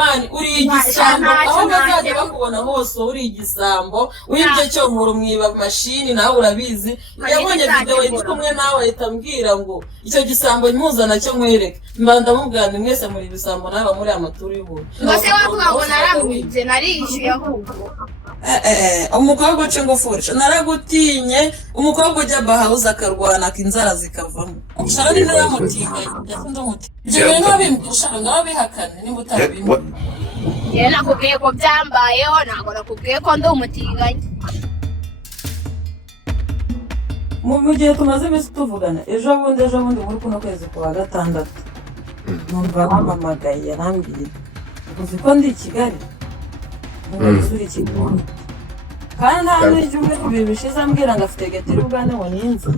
mani uri igisambo aho bazajya bakubona hose uri igisambo wibyo cyo nkuru mwiba mashini nawe urabizi yabonye video iri kumwe nawe itambwira ngo icyo gisambo impuzana cyo nkwereke mbanda mubwanda mwese muri ibisambo naba muri amaturu y'ubuntu ngose wavuga ngo naramwibye narishyuye ahubwo umukobwa uca ingufuri naragutinye umukobwa ujya bahabuza akarwana akinzara zikavamo shara ni naramutinye yakunda umuti ibyo bintu bimbishaka ngaho bihakane nimba utabimwe nakubwiye ko byambayeho ntabwo nakubwiye ko ndi umutinganyi mu gihe tumaze iminsi tuvugana ejo bundi muri kuno kwezi kwa gatandatu numva bampamagaye yarambwiye uzi ko ndi i Kigali uri Kigali kandi nta n'ibyumweru bibiri bishize ambwira ngo afite getiri ubwane ngo ninze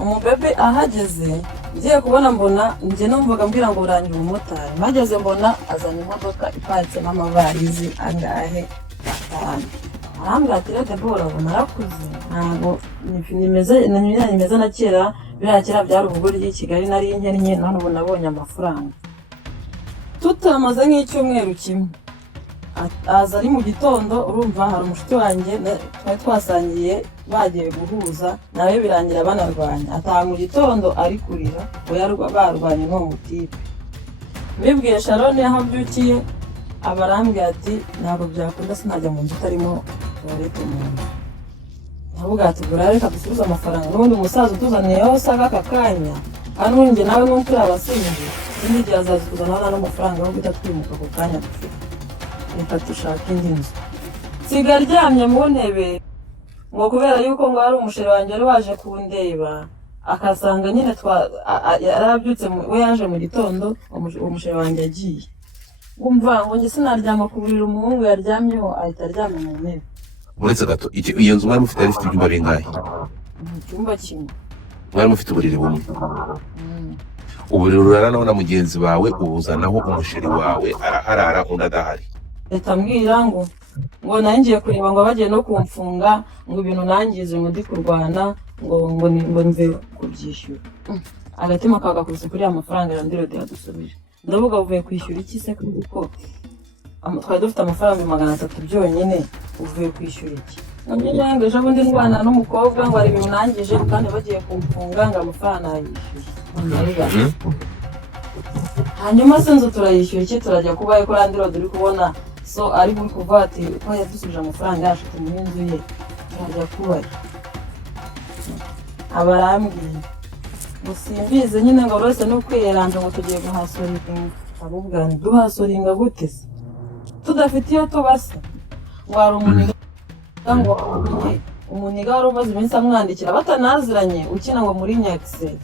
umubebe ahageze ngiye kubona mbona njye numvaga mbwira ngo urangira umumotari mpageze mbona azanye imodoka iparitsemo amavarizi angahe atanu arambwira ati rete bora ngo narakuze ntabwo nimeze na kera biriya kera byari ubugoryi i Kigali nari nkennye none ubu nabonye amafaranga tutamaze nk'icyumweru kimwe aza ari mu gitondo urumva hari umushuti wanjye twari twasangiye bagiye guhuza nawe birangira banarwanya ataha mu gitondo ari kurira ngo barwanye n'uwo mutipe mbibwiye Sharon aho abyukiye abarambwira ati ntabwo byakunda sinajya mu nzu utarimo tuwarete mu nzu ntabwo gatugura reka dusubize amafaranga n'ubundi umusaza utuzaniyeho saga aka kanya kandi ubundi njye nawe n'ubu turi abasinzi n'indi gihe azaza kuzana n'amafaranga yo guhita twimuka ako kanya dufite reka dushake indi nzu nsiga aryamye mu ntebe ngo kubera yuko ngo hari umusheri wanjye wari waje kundeba akasanga nyine yarabyutse we yaje mu gitondo umusheri wanjye agiye umva ngo njye sinaryama ku buriri umuhungu yaryamyeho ahita aryama mu ntebe uretse gato iyo nzu mwari mufite ifite ibyumba bingahe icyumba kimwe mwari mufite uburiri bumwe uburiri uraranaho na mugenzi wawe ubuzanaho umusheri wawe araharara undi adahari leta mbwira ngo nangiye kureba ngo bagiye no kumfunga ngo ibintu nangize ngo ndi kurwana ngo nze kubyishyura agatima kagakubise kuri ya mafaranga Landirodi yadusubije ndavuga uvuye kwishyura iki se kuko twari dufite amafaranga 300 byonyine uvuye kwishyura iki nabyo ejo bundi ndwana n'umukobwa ngo ari ibintu nangije kandi bagiye kumfunga ngo amafaranga yishyura hanyuma se nzu turayishyura iki turajya kubaye ko Landirodi uri kubona so ari muri kuvuga ati ko yadusubije amafaranga yacu muri inzu ye turajya kubaye abarambwiye ngo simbize nyine ngo rwose no kwiyeranja ngo tugiye guhasoringa abubwa duhasoringa gute se tudafite iyo tubase ngo hari umuniga wari umaze iminsi amwandikira batanaziranye ukina ngo muri nyakise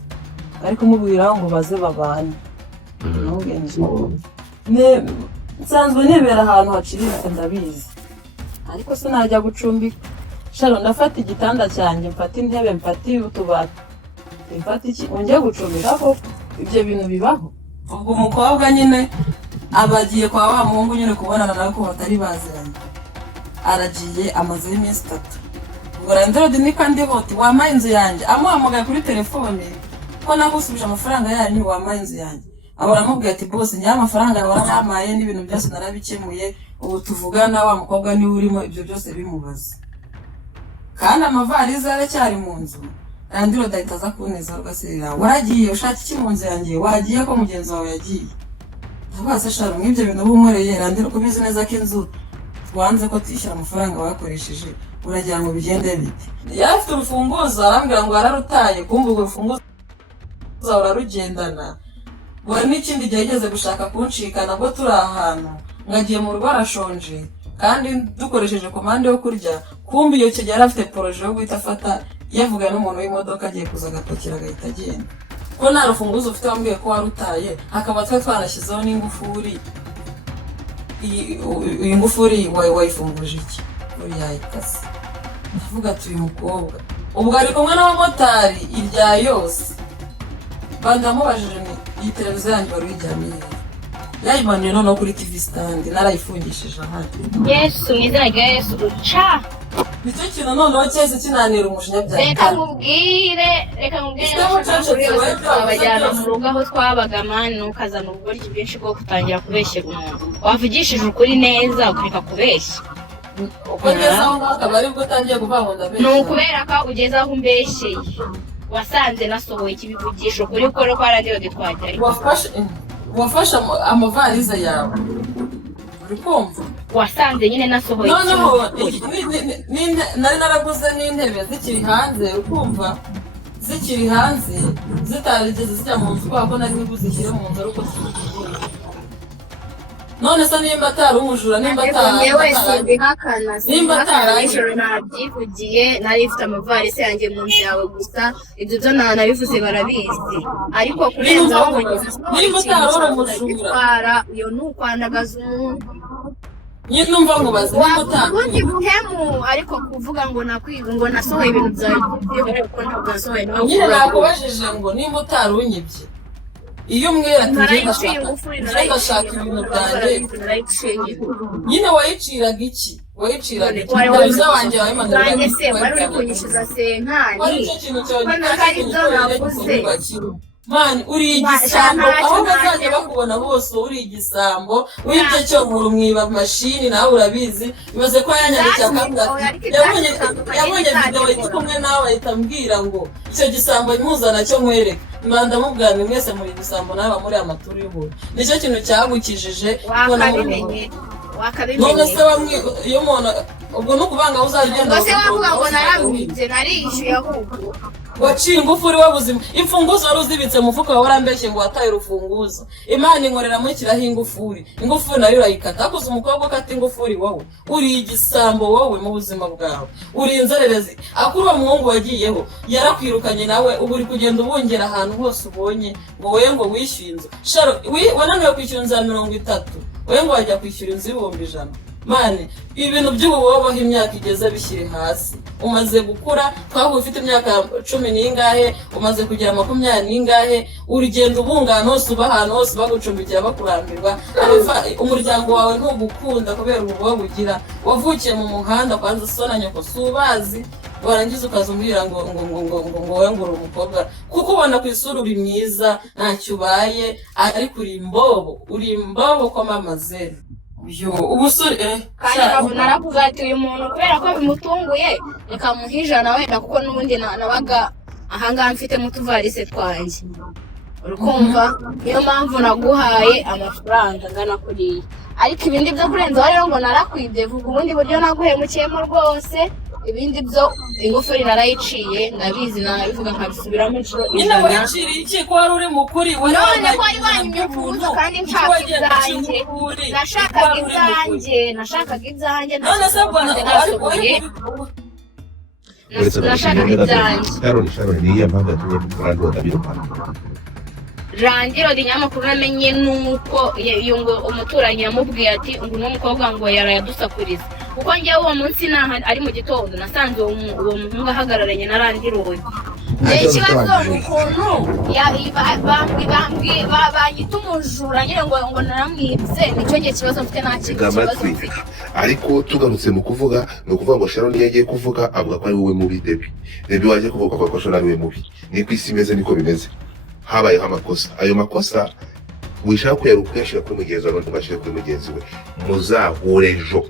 ari kumubwira ngo baze babane nsanzwe nibera ahantu haciriritse ndabizi ariko sinajya gucumbika Sharon ndafata igitanda cyanjye mfata intebe mfata utubati mfata iki ungiye gucumbika ko ibyo bintu bibaho ubwo umukobwa nyine abagiye kwa wa muhungu nyine kubonana nawe ko batari baziranye aragiye amaze iminsi 3 ubwo Landirodi ni kandi boti wamaye inzu yanjye amuhamagaye kuri telefone ko nagusubije amafaranga yanyu wamaye inzu yanjye abaramubwiye ati boss njya amafaranga yaramaye n'ibintu byose narabikemuye ubu tuvugana wa mukobwa ni urimo ibyo byose bimubaza kandi amavarize aracyari mu nzu Landirodi ahita aza kuboneza rwasirira waragiye ushaka iki mu nzu yanjye wagiye ko mugenzi wawe yagiye ntabwo Sharon nk'ibyo bintu bunkoreye Landirodi kubizi neza ko inzu twanze ko tishyura amafaranga wakoresheje uragira ngo bigende bite yafite urufunguzo arambwira ngo yararutaye kumva urwo rufunguzo urarugendana ngo n'ikindi gihe yageze gushaka kunshikana ngo turi ahantu ngagiye mu rugo arashonje kandi dukoresheje komande yo kurya kumva iyo cyo yari afite poroje yo guhita afata yavuga n'umuntu w'imodoka agiye kuza agatokera agahita agenda ko nta rufunguzo ufite wambwiye ko warutaye hakaba twe twanashyizeho n'ingufuri iyi ngufuri wayifunguje iki uri yayikase ndavuga ati uyu mukobwa ubwo ari kumwe n'abamotari irya yose bandamubajije ni iyi televiziyo yanjye wari uyijyaniye yayimanuye noneho kuri TV stand narayifungishije ahandi Yesu mwizina rya Yesu ca nicyo kintu noneho cyese kinanira umujinya byawe. reka nkubwire twabajyana mu rugo aho twabaga mani ukazana ubugoryi bwinshi bwo kutangira kubeshyera umuntu wavugishije ukuri neza ukareka kubeshya uko ngeze aho ngaho akaba aribwo utangiye kuvuga ngo ndabeshya. ni ukubera ko ugeze aho umbeshyeye wasanze nasohoye ikibivugisho kuri ko ko radiyo twajyayo wafashe amavarize yawe uri kumva wasanze nyine nasohoye noneho nari naraguze n'intebe zikiri hanze ukumva zikiri hanze zitarigeze zijya mu nzu kubera ko nari nibuzishyire mu nzu ariko none se nimba atari umujura nimba atari nabyivugiye nari mfite amavarisi yanjye mu nzu yawe gusa ibyo byo nabivuze barabizi ariko kurenzaho nimba atari umujura iyo ni ukwandagaza umuntu nyine numva ngo bazi nimba atari ubundi buhemu ariko kuvuga ngo nakwiga ngo nasohoye ibintu byawe kuko ntabwo nasohoye nyine nakubajije ngo nimba utari unyibye iyo umwera ati ndashaka ibintu byanjye nyine wayiciraga iki televiziyo wanjye wayimanura se wari uri kunyishyuza senkani ko ari byo navuze mani uri igisambo aho bazajya bakubona bose uri igisambo wibye cyo mwiba mashini nawe urabizi bimaze ko yanyandikiye akavuga yabonye video iri kumwe nawe ahita ambwira ngo icyo gisambo mpuzana cyo nkwereka mbanda mubwira ni mwese muri gisambo nawe muri amaturu y'ubuntu nicyo kintu cyagukijije none se bamwe iyo umuntu ubwo ni ukuvanga aho uzagenda se wavuga ngo naramwibye narishyuye ahubwo waciye ingufuri wabuzima imfunguzo wari uzibitse mu mufuka wawe urambeshye ngo wataye urufunguzo imana inkorera mushyiraho ingufuri nayo urayikata hakuze umukobwa ukata ingufuri wowe uri igisambo wowe mu buzima bwawe uri inzererezi akuri uwo muhungu wagiyeho yarakwirukanye nawe ubu uri kugenda ubungera ahantu hose ubonye ngo wowe ngo wishyuye inzu sharo wananiwe kwishyura inzu ya 30 wowe ngo wajya kwishyura inzu y'ibihumbi 100 mane ibintu by'ububobaho imyaka igeze bishyire hasi umaze gukura twahuye ufite imyaka 10 n'ingahe umaze kugira 20 n'ingahe urugendo ubungana hose uba ahantu hose bagucumbikira bakurambirwa umuryango wawe ntugukunda kubera ububobo ugira wavukiye mu muhanda kwanza sona nyoko subazi warangiza ukazumbira ngo wowe ngo uri umukobwa kuko ubona ku isura uri mwiza ntacyo ubaye ariko uri imbobo kwa mama zero ubusore kandi naravuga ati uyu muntu kubera ko bimutunguye reka muhijana wenda kuko n'ubundi nabaga ahangaha mfite mu tuvarise twanjye urukumva niyo mpamvu naguhaye amafaranga angana kuriya ariko ibindi byo kurenzaho rero ngo narakwibye vuga ubundi buryo naguhemukiyemo rwose ibindi byo ingufuri narayiciye ndabizi nabivuga nkabisubiramo inshuro nyine wayiciriye iki ko wari uri mukuri none ko wari wanyimye imfunguzo kandi nshaka ibyanjye nashakaga ibyanjye none se bwana nashakaga ibyanjye Sharon niyo mpamvu yatumye kurandura ndabirukana rangiro dinyamakuru namenye nuko ngo umuturanyi yamubwiye ati ngo n'umukobwa ngo yarayadusakuriza kuko njyewe uwo munsi ari mu gitondo nasanze uwo muhungu ahagararanye na randiroye ikibazo ni ukuntu banyita umujura nyine ngo naramwibye nicyo ngiye kibazo mfite nta kintu kibazo mfite ariko tugarutse mu kuvuga ni ukuvuga ngo Sharon iyo agiye kuvuga avuga ko ari wowe mubi Debbie waje kuvuga ko Sharon ari we mubi niko isi imeze niko bimeze habayeho amakosa ayo makosa wishaka kuyashyira kuri mugenzi wawe ntugashyire kuri mugenzi we muzahure ejo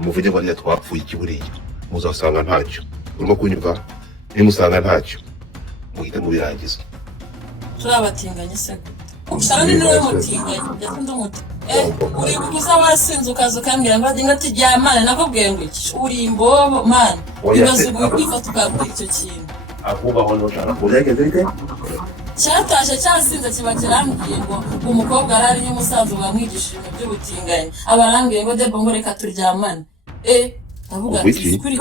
muvuge ngo twapfuye ikiburiye muzasanga ntacyo urimo kunyumva nimusanga ntacyo muhite mubirangiza turabatinganye se Sharon niwe mutinganye yakunda umuti uri bukuza wasinze ukaza ukambwira ngo ndinga tujyamane nakubwiye ngo iki uri imbobo man bibaze kwifata ukabwira icyo kintu akubaho n'ushaka kubyageze bite cyatashe cyasinze kiba kirambwiye ngo umukobwa arari n'umusaza bamwigishije ibintu by'ubutinganyi abarambwiye ngo Debo ngo reka turyamane ndavuga ati kuri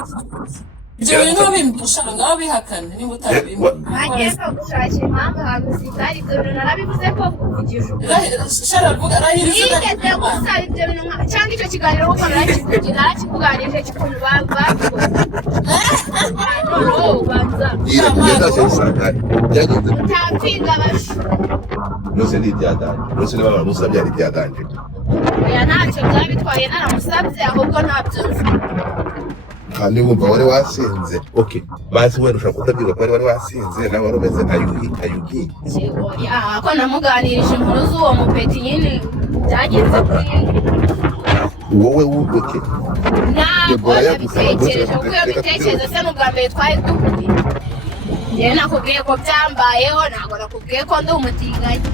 ibyo bintu bimbushaga ngaho bihakane niba utabimwe agiye gushakira impamvu ahantu zitari ibyo bintu narabivuze ko kuvugisha Sharon vuga yigeze gusaba ibyo bintu cyangwa icyo kiganiro kuko narakikuganirije cy'ukuntu babikoze utapinga basho nose ni ibyadanje nose niba baramusabye ari ibyadanje ntacyo byaba bitwaye naramusabye ahubwo ntabyo nzi kandi wumva wari wasinze okay bazi wenda ushaka kutabwirwa ko wari wasinze nawe wari umeze ayugi ko namuganirije inkuru z'uwo mupeti nyine byagenze kuri wowe wubuke ntabwo yabitekereje kuko iyo bitekereza se n'ubwa mbere twari duhuye njyewe nakubwiye ko byambayeho ntabwo nakubwiye ko ndi umutinganyi